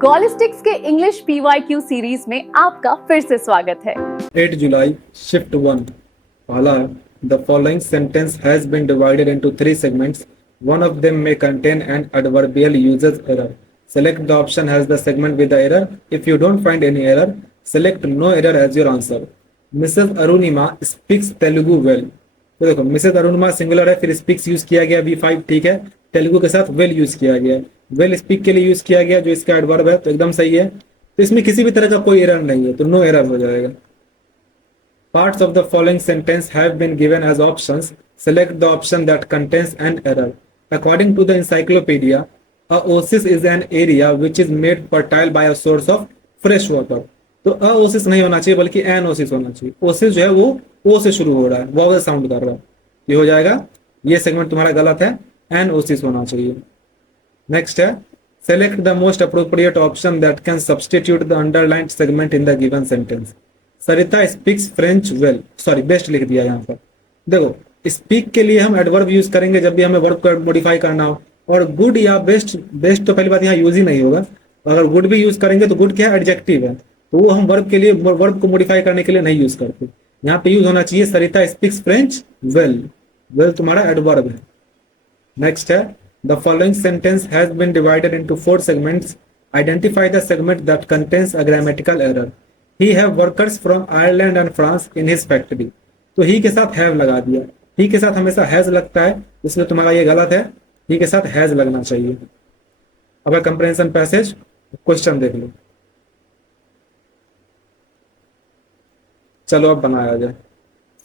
गॉलिस्टिक्स के English PYQ series में आपका फिर से स्वागत है। 8 जुलाई शिफ्ट 1 पहला है the following sentence has been divided into 3 segments one of them may contain an adverbial uses error select the option has the segment with the error if you don't find any error select no error as your answer Mrs. Arunima speaks Telugu well तो देखो Mrs Arunima singular है फिर speaks use किया गया V5 ठीक है तेलुगु के साथ वेल यूज किया गया वेल स्पीक के लिए यूज किया गया जो इसका एडवर्ब है तो एकदम सही है तो इसमें किसी भी तरह का कोई एरर नहीं है तो नो एरर हो जाएगा Parts of the following sentence have been given as options. Select the option that contains an error. According to the encyclopedia, a oasis is an area which is made fertile by a source of fresh water. तो a oasis नहीं होना चाहिए बल्कि an oasis होना चाहिए. Oasis जो है वो o से शुरू हो रहा है, vowel साउंड कर रहा है. ये हो जाएगा. ये सेगमेंट तुम्हारा गलत है. an oasis होना चाहिए. नेक्स्ट है select the most appropriate option that can substitute the underlined segment in the given sentence. Sarita speaks French well sorry best लिख दिया यहाँ पर देखो स्पीक के लिए हम एडवर्ब यूज करेंगे जब भी हमें वर्ब को मॉडिफाई करना हो और गुड या बेस्ट बेस्ट तो पहली बात यहाँ यूज ही नहीं होगा अगर गुड भी यूज करेंगे तो गुड क्या है एडजेक्टिव है तो वो हम वर्ब के लिए वर्ब को मॉडिफाई करने के लिए नहीं यूज करते यहाँ पे यूज होना चाहिए Sarita speaks French well well तुम्हारा एडवर्ब है नेक्स्ट है the following sentence has been divided into 4 segments identify the segment that contains a grammatical error He have workers from Ireland and France in his factory. तो ही के साथ have लगा दिया ही के साथ हमेशा has लगता है इसलिए तुम्हारा ये गलत है ही के साथ has लगना चाहिए अब है कंप्रेहेंशन पैसेज क्वेश्चन देख लो चलो अब बनाया जाए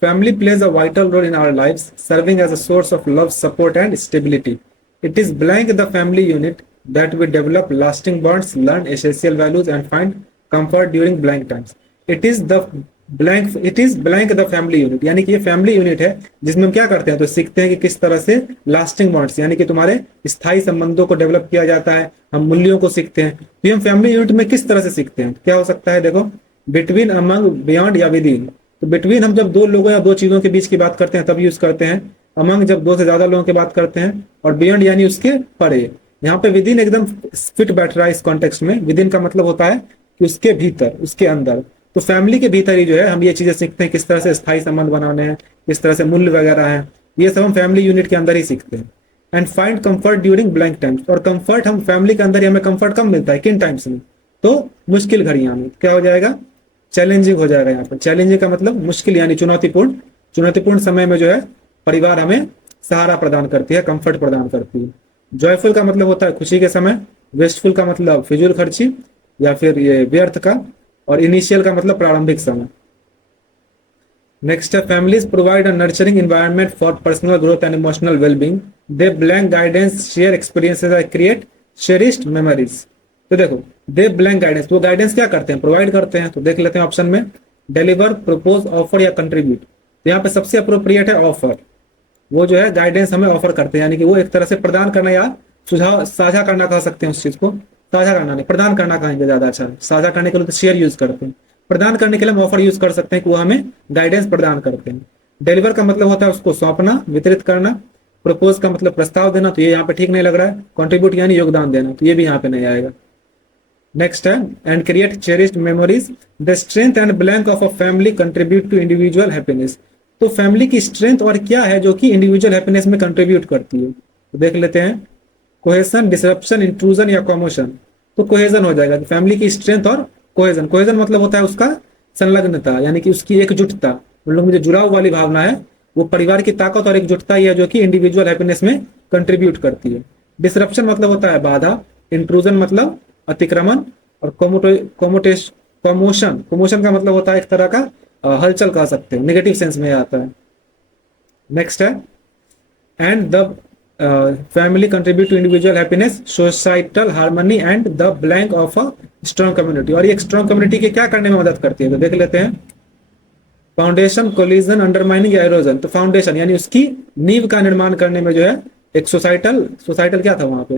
family plays a vital role in our lives serving as a source of love support and stability it is blank the family unit that we develop lasting bonds learn essential values and find comfort during blank times it is blank the family unit यानी कि ये family unit है जिसमें हम क्या करते हैं तो सीखते हैं कि किस तरह से लास्टिंग बॉन्ड्स यानी कि तुम्हारे स्थायी संबंधों को डेवलप किया जाता है हम मूल्यों को सीखते हैं तो हम फैमिली यूनिट में किस तरह से सीखते हैं क्या हो सकता है देखो बिटवीन अमंग बियॉन्ड या विद इन तो बिटवीन हम जब दो लोगों या दो चीजों के बीच की बात करते हैं तब यूज करते हैं अमंग जब दो से ज्यादा लोगों की बात करते हैं और बियॉन्ड यानी उसके परे यहाँ पे विद इन एकदम फिट बैठ रहा है इस कॉन्टेक्स्ट में विद इन का मतलब होता है कि उसके भीतर उसके अंदर तो फैमिली के भीतर ही जो है हम ये चीजें सीखते हैं किस तरह से स्थायी संबंध बनाने हैं किस तरह से मूल्य वगैरह है ये सब हम फैमिली यूनिट के अंदर ही सीखते हैं and find comfort during blank times और कंफर्ट हम फैमिली के अंदर ही हमें कंफर्ट कम मिलता है किन टाइम्स में तो मुश्किल घड़ियां में क्या हो जाएगा चैलेंजिंग हो जाएगा यहाँ पर चैलेंजिंग का मतलब मुश्किल यानी चुनौतीपूर्ण समय में जो है परिवार हमें सहारा प्रदान करती है कंफर्ट प्रदान करती है जॉयफुल का मतलब होता है खुशी के समय वेस्टफुल का मतलब फिजूल खर्ची या फिर ये व्यर्थ का और इनिशियल का मतलब प्रारंभिक समय नेक्स्ट है families provide a nurturing environment for personal growth and emotional wellbeing they blank guidance share experiences and create cherished memories तो देखो दे ब्लैंक गाइडेंस वो गाइडेंस क्या करते हैं प्रोवाइड करते हैं तो देख लेते हैं ऑप्शन में डिलीवर प्रपोज ऑफर या कंट्रीब्यूट तो यहाँ पे सबसे अप्रोप्रिएट है ऑफर वो जो है गाइडेंस हमें ऑफर करते हैं यानी कि वो एक तरह से प्रदान करना या सुझाव साझा करना कह सकते हैं उस चीज को साझा करना नहीं प्रदान करना कहेंगे ज्यादा अच्छा है साझा करने के लिए तो शेयर यूज करते हैं प्रदान करने के लिए हम ऑफर यूज कर सकते हैं कि वो हमें गाइडेंस प्रदान करते हैं डिलीवर का मतलब होता है उसको सौंपना वितरित करना प्रपोज का मतलब प्रस्ताव देना तो ये यहाँ पे ठीक नहीं लग रहा है कंट्रीब्यूट यानी योगदान देना तो ये भी यहाँ पे नहीं आएगा नेक्स्ट है and create cherished memories the strength and blank of a family contribute to individual happiness तो फैमिली की स्ट्रेंथ और क्या है जो कि इंडिविजुअल हैप्पीनेस में कंट्रीब्यूट करती है तो देख लेते हैं कोहेजन डिसरप्शन इंट्रूजन या कॉमोशन तो कोहेजन हो जाएगा कि फैमिली की स्ट्रेंथ और कोहेजन मतलब होता है उसका संलग्नता यानी कि उसकी एकजुटता उन लोगों में जो जुड़ाव वाली भावना है वो परिवार की ताकत और एकजुटता ही है जो कि इंडिविजुअल हैप्पीनेस में कंट्रीब्यूट करती है डिसरप्शन मतलब होता है बाधा इंट्रूजन मतलब अतिक्रमण और कमोशन का मतलब होता है एक तरह का हलचल कह सकते हैं नेगेटिव सेंस में आता है नेक्स्ट है and the family contribute to individual happiness societal harmony and the blank of a strong community और ये strong community के क्या करने में मदद करती है तो देख लेते हैं फाउंडेशन कोलिजन अंडरमाइनिंग या एरोजन तो फाउंडेशन यानी उसकी नींव का निर्माण करने में जो है एक सोसाइटल क्या था वहां पे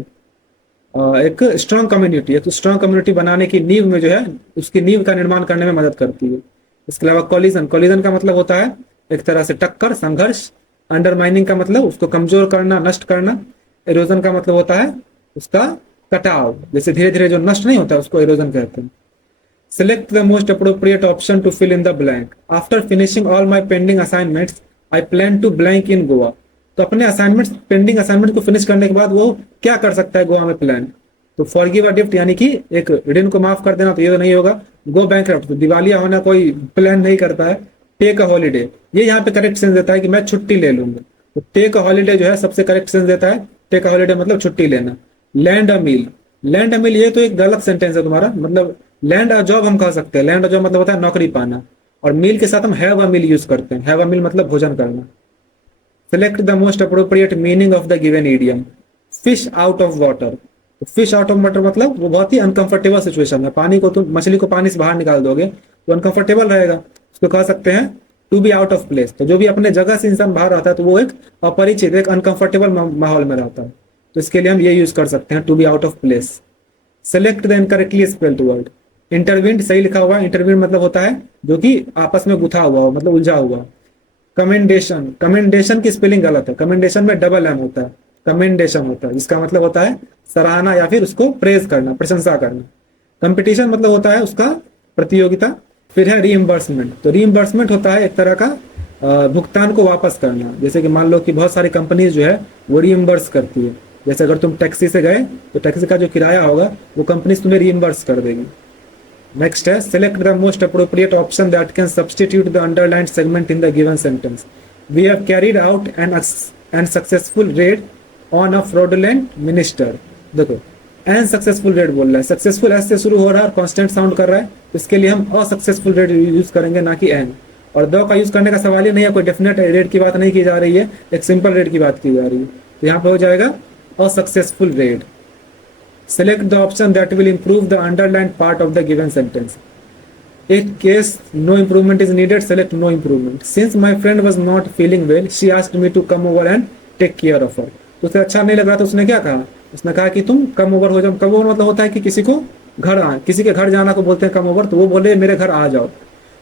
एक स्ट्रॉन्ग कम्युनिटी है तो स्ट्रॉन्ग कम्युनिटी बनाने की नींव में जो है उसकी नींव का निर्माण करने में मदद करती है इसके अलावा कोलिजन का मतलब होता है एक तरह से टक्कर संघर्ष अंडरमाइनिंग का मतलब उसको कमजोर करना नष्ट करना एरोजन का मतलब होता है उसका कटाव, जैसे धीरे धीरे जो नष्ट नहीं होता उसको इरोजन कहते हैं। Select the most appropriate option to fill in the blank. After finishing all my pending assignments, I plan to blank in Goa. तो अपने असाइनमेंट्स पेंडिंग असाइनमेंट को फिनिश करने के बाद वो क्या कर सकता है गोवा में प्लान? तो फॉरगिव अ गिफ्ट यानी कि एक ऋण को माफ कर देना, तो ये तो नहीं होगा। गो बैंकरप्ट, तो दिवालिया होना कोई प्लान नहीं करता है। टेक अ हॉलीडे, ये यहाँ पे करेक्ट सेंस देता है कि मैं छुट्टी ले लूंगा। तो टेक अ हॉलीडे जो है सबसे करेक्ट सेंस देता है। टेक अ हॉलीडे मतलब छुट्टी लेना। लैंड अ मील, लैंड अ मील ये तो एक गलत सेंटेंस है तुम्हारा, मतलब लैंड अ जॉब हम कह सकते हैं। लैंड अ जॉब मतलब होता है नौकरी पाना, और मील के साथ हम हैव अ मील यूज करते हैं। हैव अ मील मतलब भोजन करना। Select the most appropriate meaning of the given idiom. Fish out of water, तो फिश आउट ऑफ वाटर मतलब वो बहुत ही अनकंफर्टेबल सिचुएशन है। पानी को तुम मछली को पानी से बाहर निकाल दोगे तो अनकंफर्टेबल रहेगा, उसको कह सकते हैं to be out of place. तो जो भी अपने जगह से इंसान बाहर रहता है तो वो एक अपरिचित, एक अनकंफर्टेबल माहौल में रहता है। तो इसके लिए हम ये यूज कर सकते हैं, to be out of place. Select the incorrectly spelled word. Intertwined सही लिखा हुआ है। इंटरविंड मतलब होता है जो कि आपस में गुथा हुआ हो, मतलब उलझा हुआ। कमेंडेशन, कमेंडेशन की स्पेलिंग गलत है। कमेंडेशन में डबल एम होता है, कमेंडेशन होता है, जिसका मतलब होता है सराहना या फिर उसको प्रेज करना, प्रशंसा करना। कंपटीशन मतलब होता है उसका प्रतियोगिता। फिर है रीइंबर्समेंट, तो रीइंबर्समेंट होता है एक तरह का भुगतान को वापस करना। जैसे कि मान लो कि बहुत सारी कंपनीज जो है वो रीइंबर्स करती है। जैसे अगर तुम टैक्सी से गए तो टैक्सी का जो किराया होगा वो कंपनी तुम्हें रीइंबर्स कर देगी। नेक्स्ट है select the most appropriate option that can substitute the underlined segment in the given sentence. We have carried out an successful raid on a fraudulent minister. देखो एन सक्सेसफुल रेड बोल रहा है, successful S से शुरू हो रहा है और कांस्टेंट साउंड कर रहा है, तो इसके लिए हम असक्सेसफुल रेड यूज करेंगे, ना कि एन। और द का यूज करने का सवाल ही नहीं है, कोई डेफिनेट रेड की बात नहीं की जा रही है, एक सिंपल रेड की बात की जा रही है। तो यहाँ पे हो जाएगा असक्सेसफुल red. Select the option that will improve the underlined part of the given sentence. In case no improvement is needed, select no improvement. Since my friend was not feeling well, she asked me to come over and take care of her. तो उसे अच्छा नहीं लग रहा तो उसने क्या कहा? उसने कहा कि तुम कम ओवर हो जाओ। कम ओवर मतलब होता है कि किसी को घर किसी के घर जाना को बोलते हैं कम ओवर। तो वो बोले मेरे घर आ जाओ,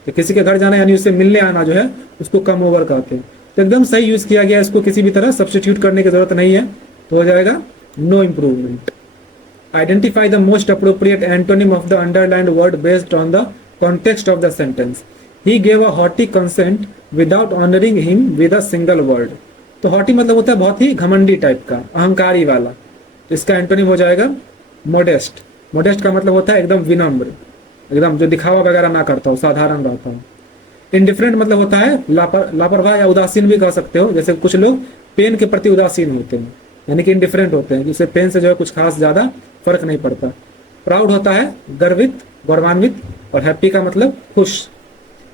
तो किसी के घर जाना यानी उससे मिलने आना जो है उसको कम ओवर कहते हैं। तो एकदम सही यूज किया गया, इसको किसी भी तरह सब्स्टिट्यूट करने की जरूरत नहीं है, तो हो जाएगा no improvement. Identify the most appropriate antonym of the underlined word based on the context of the sentence. He gave a haughty consent without honoring him with a single word. तो haughty मतलब होता है बहुत ही घमंडी type का, अहंकारी वाला। तो इसका एंटोनिम हो जाएगा modest. modest का मतलब होता है एकदम विनम्र, एकदम जो दिखावा वगैरह ना करता हो, साधारण रहता हो। इंडिफरेंट मतलब होता है लापरवाह या उदासीन भी कह सकते हो। जैसे कुछ लोग पेन के प्रति उदासीन होते हैं, यानी कि इंडिफरेंट होते हैं, जिससे पेन से जो है कुछ खास ज्यादा फर्क नहीं पड़ता। प्राउड होता है गर्वित, गौरवान्वित, और हैप्पी का मतलब खुश।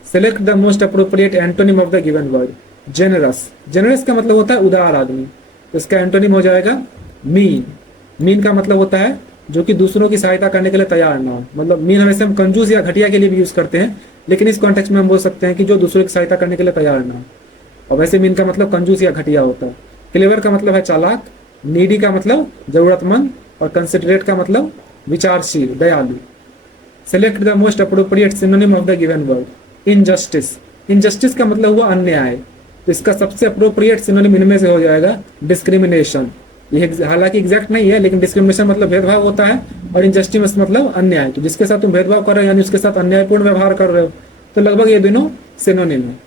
Select the most appropriate antonym of the given word. Generous, generous का मतलब होता है उदार आदमी, तो इसका एंटोनिम हो जाएगा मीन। मीन का मतलब होता है जो कि दूसरों की सहायता करने के लिए तैयार ना हो। मतलब मीन हमेशा हम कंजूस या घटिया के लिए भी यूज करते हैं, लेकिन इस कॉन्टेक्स्ट में हम बोल सकते हैं कि जो दूसरों की सहायता करने के लिए तैयार ना हो। और वैसे मीन का मतलब कंजूस या घटिया होता है। क्लेवर का मतलब है चालाक, नीडी का मतलब जरूरतमंद, और कंसिडरेट का मतलब विचारशील, दयालु। Select the most appropriate synonym of the given word. Injustice, injustice का मतलब हुआ अन्याय, तो इसका सबसे अप्रोप्रिएट सिनोनिम इनमें से हो जाएगा डिस्क्रिमिनेशन। ये हालांकि एग्जैक्ट नहीं है, लेकिन डिस्क्रिमिनेशन मतलब भेदभाव होता है, और इनजस्टिस मतलब अन्याय। तो जिसके साथ तुम भेदभाव कर रहे हो यानी उसके साथ अन्यायपूर्ण व्यवहार कर रहे हो, तो लगभग ये दोनों सिनोनिम है।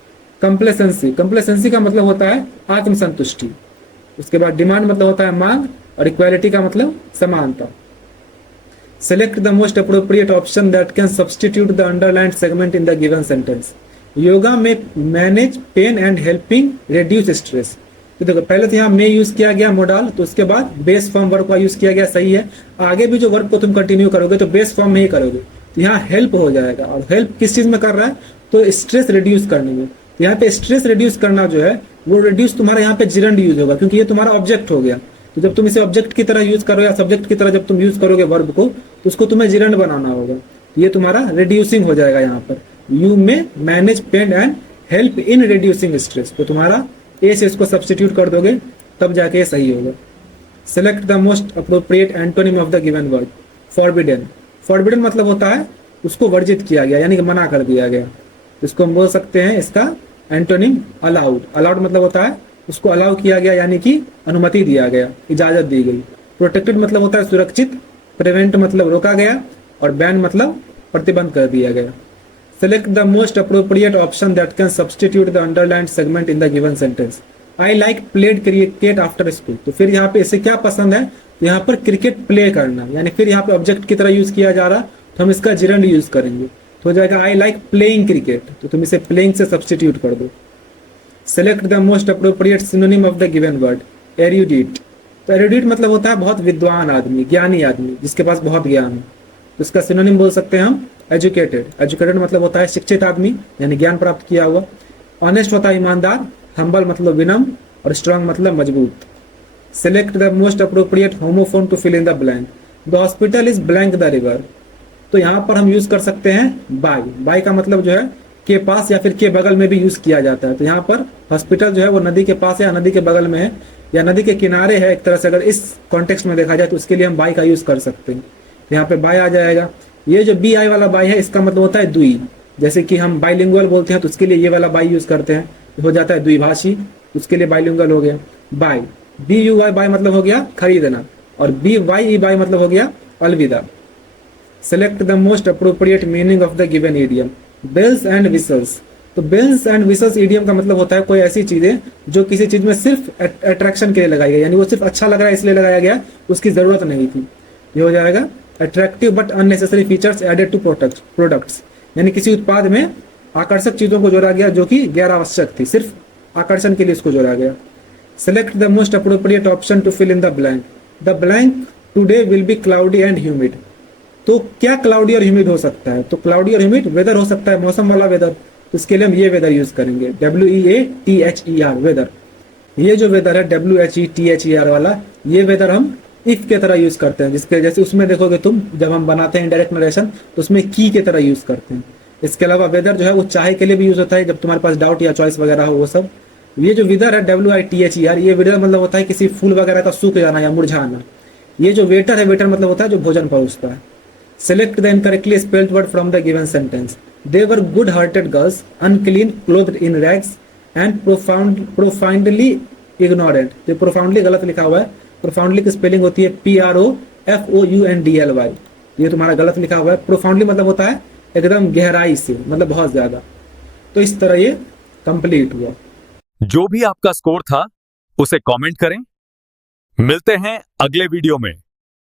कंप्लेसेंसी, कंप्लेसेंसी का मतलब होता है आत्मसंतुष्टि। उसके बाद डिमांड मतलब होता है मांग, और इक्वालिटी का मतलब समानता। Select the most appropriate option that can substitute the underlined segment in the given sentence. Yoga में manage pain and helping reduce stress. तो देखो पहले तो यहाँ में यूज किया गया मोडाल, तो उसके बाद बेस फॉर्म वर्ब का यूज किया गया, सही है। आगे भी जो वर्ब को तुम कंटिन्यू करोगे तो बेस फॉर्म में ही करोगे, तो यहाँ हेल्प हो जाएगा। और हेल्प किस चीज में कर रहा है? तो स्ट्रेस रिड्यूस करने में। तो यहाँ पे स्ट्रेस रिड्यूस करना जो है वो रिड्यूस तुम्हारा यहाँ पे जिरंड यूज होगा, क्योंकि ये तुम्हारा ऑब्जेक्ट हो गया। तो जब तुम इसे ऑब्जेक्ट की तरह यूज करो या सब्जेक्ट की तरह जब तुम यूज करोगे वर्ब को, तो उसको तुम्हें जिरंड बनाना होगा। ये तुम्हारा रिड्यूसिंग हो जाएगा यहाँ पर। You may manage pain and help in reducing stress, तो तुम्हारा ए से इसको सब्स्टिट्यूट कर दोगे तब जाके ये सही होगा। Select the most appropriate antonym of the given word. Forbidden, forbidden मतलब होता है उसको वर्जित किया गया, यानी कि मना कर दिया गया। इसको हम बोल सकते हैं इसका एंटोनिम अलाउड। अलाउड मतलब होता है उसको अलाउ किया गया, यानी कि अनुमति दिया गया, इजाजत दी गई। प्रोटेक्टेड मतलब होता है सुरक्षित, प्रिवेंट मतलब रोका गया, और बैन मतलब प्रतिबंध कर दिया गया। Select the most appropriate option that can substitute the underlined segment in the given sentence. I like played cricket after school. तो फिर यहाँ पे इसे क्या पसंद है, तो यहाँ पर क्रिकेट प्ले करना, यानी फिर यहाँ पे ऑब्जेक्ट की तरह यूज किया जा रहा, तो हम इसका जिरंड यूज करेंगे, तो हो जाएगा आई लाइक प्लेइंग क्रिकेट, तो तुम इसे प्लेइंग से सब्सटीट्यूट कर दो। Select the most appropriate synonym of the given word, erudite. तो एरुडिट मतलब होता है बहुत विद्वान आदमी, ज्ञानी आदमी, जिसके पास बहुत ज्ञान है। तो इसका सिनोनिम बोल सकते हैं हम एजुकेटेड। एजुकेटेड मतलब होता है शिक्षित आदमी, यानी ज्ञान प्राप्त किया हुआ। ऑनेस्ट होता है ईमानदार, हम्बल मतलब विनम्र, और स्ट्रांग मतलब मजबूत। Select the most appropriate homophone to fill in the blank. The hospital is blank the river. तो यहाँ पर हम यूज कर सकते हैं बाय। बाय का मतलब जो है के पास या फिर के बगल में भी यूज किया जाता है। तो यहाँ पर हॉस्पिटल जो है वो नदी के पास है या नदी के बगल में है या नदी के किनारे है, एक तरह से अगर इस कॉन्टेक्स्ट में देखा जाए तो उसके लिए हम बाय का यूज कर सकते हैं। तो यहाँ पे बाय आ जाएगा। ये जो बी आई वाला बाय है इसका मतलब होता है द्वि, जैसे कि हम बाइलिंगुअल बोलते हैं तो उसके लिए ये वाला बाय यूज करते हैं, हो जाता है द्विभाषी, उसके लिए बाइलिंगुअल हो गया। Bye, B U Y buy मतलब हो गया खरीदना, और बी वाई ई बाय मतलब हो गया अलविदा। Select the most appropriate meaning of the given idiom, bells and whistles. तो बेल्स एंड विसल्स इडियम का मतलब होता है कोई ऐसी चीजें जो किसी चीज में सिर्फ अट्रैक्शन के लिए लगाई गई, यानी वो सिर्फ अच्छा लग रहा है इसलिए लगाया गया, उसकी जरूरत नहीं थी। ये हो जाएगा attractive but unnecessary features added to products, यानी किसी उत्पाद में आकर्षक चीजों को जोड़ा गया जो कि गैर आवश्यक थी, सिर्फ आकर्षण के लिए इसको जोड़ा गया। Select the most appropriate option to fill in the blank. The blank today will be cloudy and humid. तो क्या क्लाउडी और ह्यूमिड हो सकता है, तो क्लाउडी और ह्यूमिड वेदर हो सकता है, मौसम वाला वेदर, तो इसके लिए हम ये वेदर यूज करेंगे, WEATHER वेदर। ये जो वेदर है WHETHER वाला, ये वेदर हम इफ के तरह यूज करते हैं, जिसके जैसे उसमें देखोगे तुम जब हम बनाते हैं इंडायरेक्ट नरेशन तो उसमें की के तरह यूज करते हैं। इसके अलावा वेदर जो है वो चाहे के लिए भी यूज होता है, जब तुम्हारे पास डाउट या चॉइस वगैरह हो वो सब। ये जो वेदर है WITHER, ये वेदर मतलब होता है किसी फूल वगैरह का सूख जाना या मुरझाना। ये जो वेटर है, वेटर मतलब होता है जो भोजन परोसता है। Select the incorrectly spelled word from the given sentence. They were good hearted girls, unclean, clothed in rags and profoundly ignorant. तो प्रोफाउंडली गलत लिखा हुआ है, प्रोफाउंडली की स्पेलिंग होती है PROFOUNDLY, ये तुम्हारा गलत लिखा हुआ है। प्रोफाउंडली मतलब होता है एकदम गहराई से, मतलब बहुत ज्यादा। तो इस तरह ये कंप्लीट हुआ। जो भी आपका स्कोर था उसे कमेंट करें। मिलते हैं अगले वीडियो में।